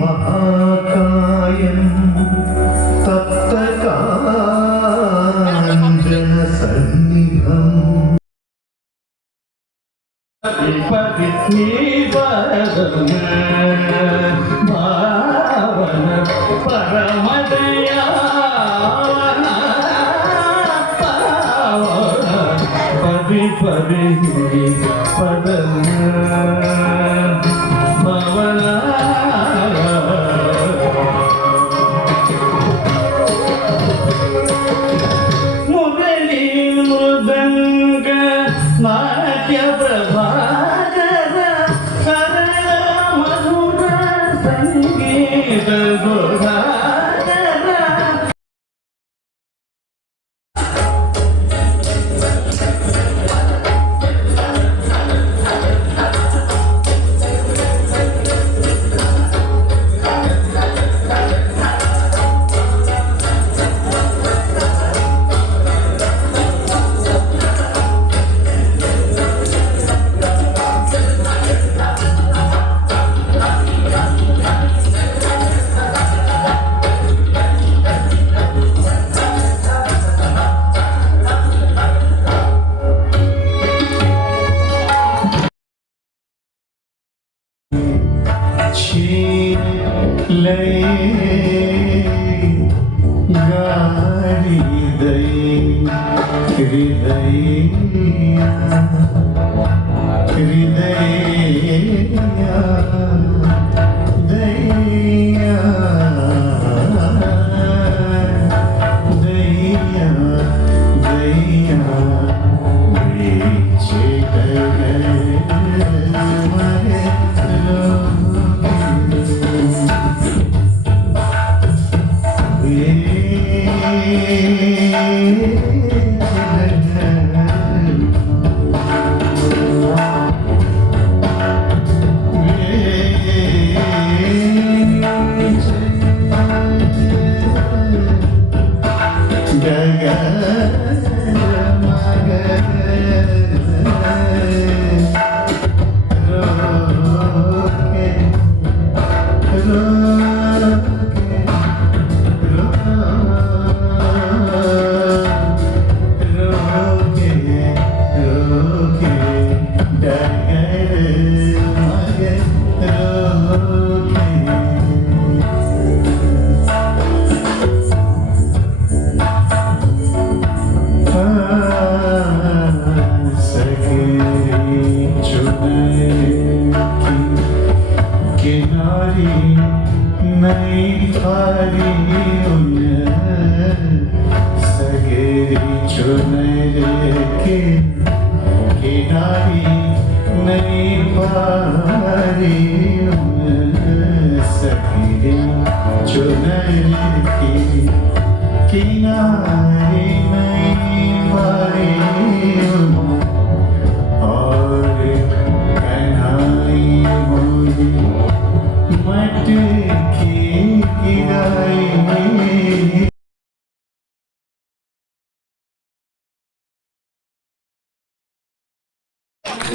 महाकायं तप्तकाञ्चनसन्निभम् भावन परमदया पदि पदि पदम भवना मुरली मृदंग नाट्य प्रभाकर सरल मधुर संगीत गोधाकर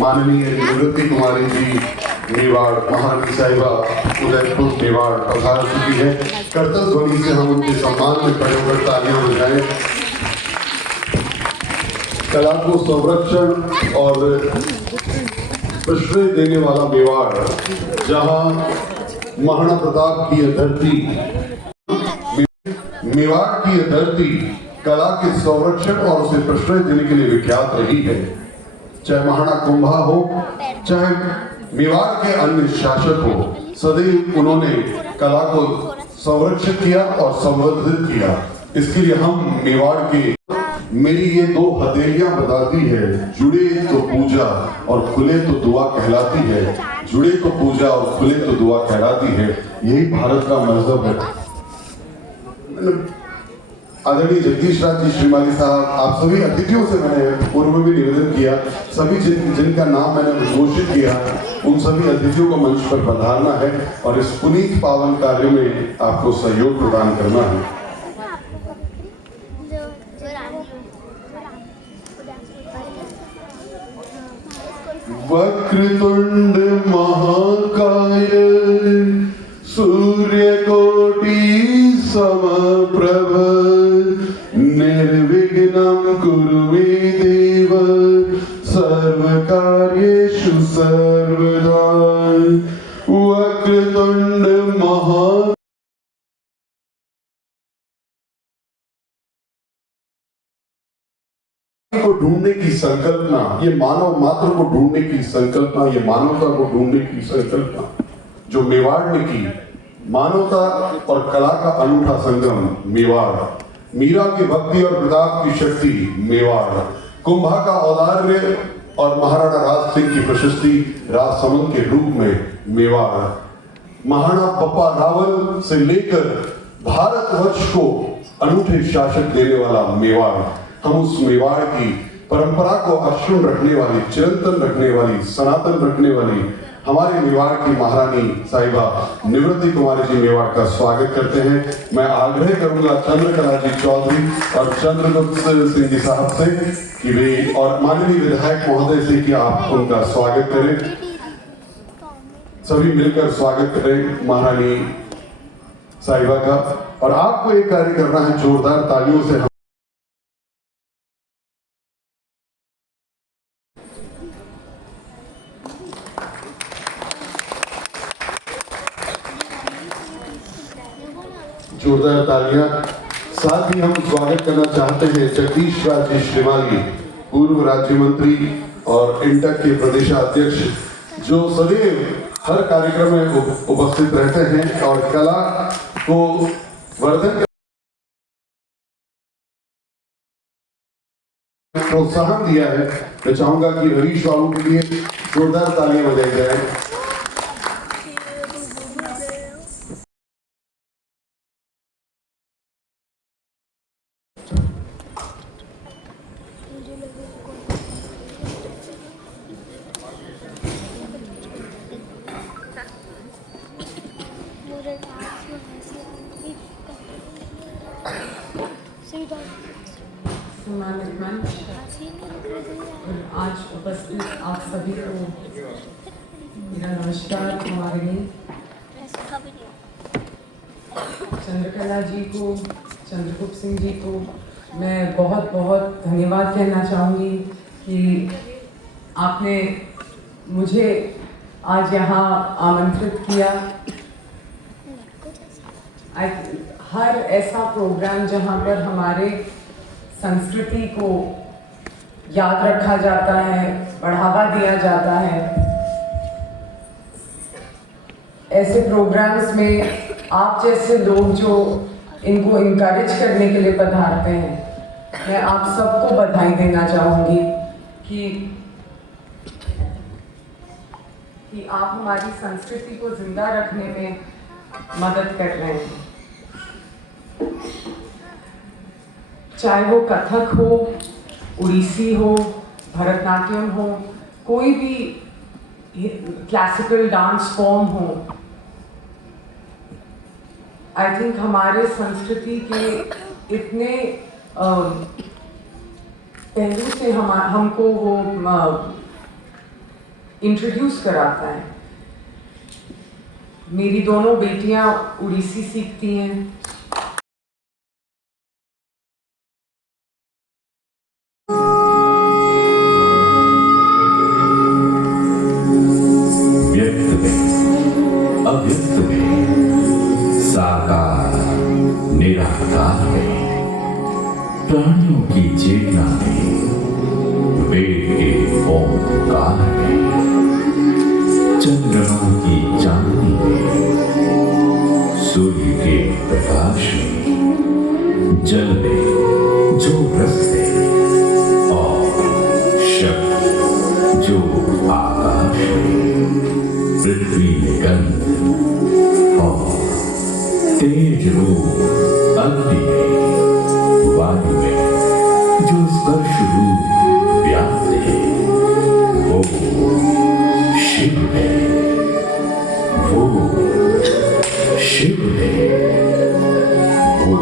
माननीय निवृत्ति कुमारी जी मेवाड़ महारानी साहिबा उदयपुर मेवाड़ पधार चुकी है। कर्तव्य ध्वनि से हम उनके सम्मान में खड़े होकर तालियां बजाएं। कला को संरक्षण और प्रश्रय देने वाला मेवाड़, जहां महाराणा प्रताप की यह धरती, मेवाड़ की यह धरती कला के संरक्षण और उसे प्रश्रय देने के लिए विख्यात रही है। चाहे महाराणा कुंभा हो, चाहे मेवाड़ के अन्य शासक हो, सदैव उन्होंने कला को संरक्षित किया और संवर्धित किया। इसके लिए हम मेवाड़ के, मेरी ये दो हथेलियां बताती है, जुड़े तो पूजा और खुले तो दुआ कहलाती है। जुड़े तो पूजा और खुले तो दुआ कहलाती है। यही भारत का मजहब है। आदरणीय जगदीश राज जी श्रीमाली साहब, आप सभी अतिथियों से मैंने पूर्व में भी निवेदन किया, सभी जिनका नाम मैंने घोषित किया, उन सभी अतिथियों को मंच पर पधारना है और इस पुनीत पावन कार्य में आपको सहयोग प्रदान करना है। वक्रतुंड महाकाय कुरु मे देव सर्वकार्येषु सर्वदा वक्रतुंड महा को ढूंढने की संकल्पना, ये मानव मात्र को ढूंढने की संकल्पना, ये मानवता को ढूंढने की संकल्पना जो मेवाड़ ने की, मानवता और कला का अनूठा संगम मेवाड़, मीरा की भक्ति और प्रताप की शक्ति मेवाड़, कुंभा का औदार्य और महाराणा राज सिंह की प्रशस्ति राजसमंद के रूप में मेवाड़, महाराणा पप्पा रावल से लेकर भारतवर्ष को अनूठे शासक देने वाला मेवाड़, हम उस मेवाड़ की परंपरा को अक्षुण्ण रखने वाली, चिरंतन रखने वाली, सनातन रखने वाली हमारे मेवाड़ की महारानी साहिबा निवृत्ति कुमारी जी मेवाड़ का स्वागत करते हैं। मैं आग्रह करूंगा चंद्रकला जी चौधरी और चंद्रगुप्त सिंह जी साहब से कि वे और माननीय विधायक महोदय से कि आप उनका स्वागत करें। सभी मिलकर स्वागत करें महारानी साहिबा का। और आपको एक कार्य करना है, जोरदार तालियों से जोरदार तालियां। साथ ही हम स्वागत करना चाहते हैं जगदीश राज जी श्रीमाली, पूर्व राज्य मंत्री और इंटक के प्रदेशाध्यक्ष, जो सदैव हर कार्यक्रम में उपस्थित रहते हैं और कला को वर्धन प्रोत्साहन दिया है। मैं चाहूंगा कि हरीश बाबू के लिए जोरदार तालियां बजाई जाए। सम्मानित मंच, आज उपस्थित आप सभी को मेरा नमस्कार। हमारे चंद्रकला जी को, चंद्रगुप्त सिंह जी को मैं बहुत बहुत धन्यवाद कहना चाहूँगी कि आपने मुझे आज यहाँ आमंत्रित किया। हर ऐसा प्रोग्राम जहाँ पर हमारे संस्कृति को याद रखा जाता है, बढ़ावा दिया जाता है, ऐसे प्रोग्राम्स में आप जैसे लोग जो इनको इनकरेज करने के लिए पधारते हैं, मैं आप सबको बधाई देना चाहूँगी कि आप हमारी संस्कृति को जिंदा रखने में मदद कर रहे हैं। चाहे वो कथक हो, उड़ीसी हो, भरतनाट्यम हो, कोई भी क्लासिकल डांस फॉर्म हो, आई थिंक हमारे संस्कृति के इतने पहलू से हमको वो इंट्रोड्यूस कराता है। मेरी दोनों बेटियां उड़ीसी सीखती हैं। अव्यक्त में, साकार निराकार में, प्राणियों की चेतना में, वेद के ओंकार में, चंद्रमा की चांदनी में, सूर्य के प्रकाश में, जल में जो रस है और शब्द जो आकाश में, पृथ्वी में गंध और तेज रूप अग्नि में, वायु में जो स्पर्श रूप व्याप्त है, वो शिव है, वो शिव है, वो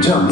Jump,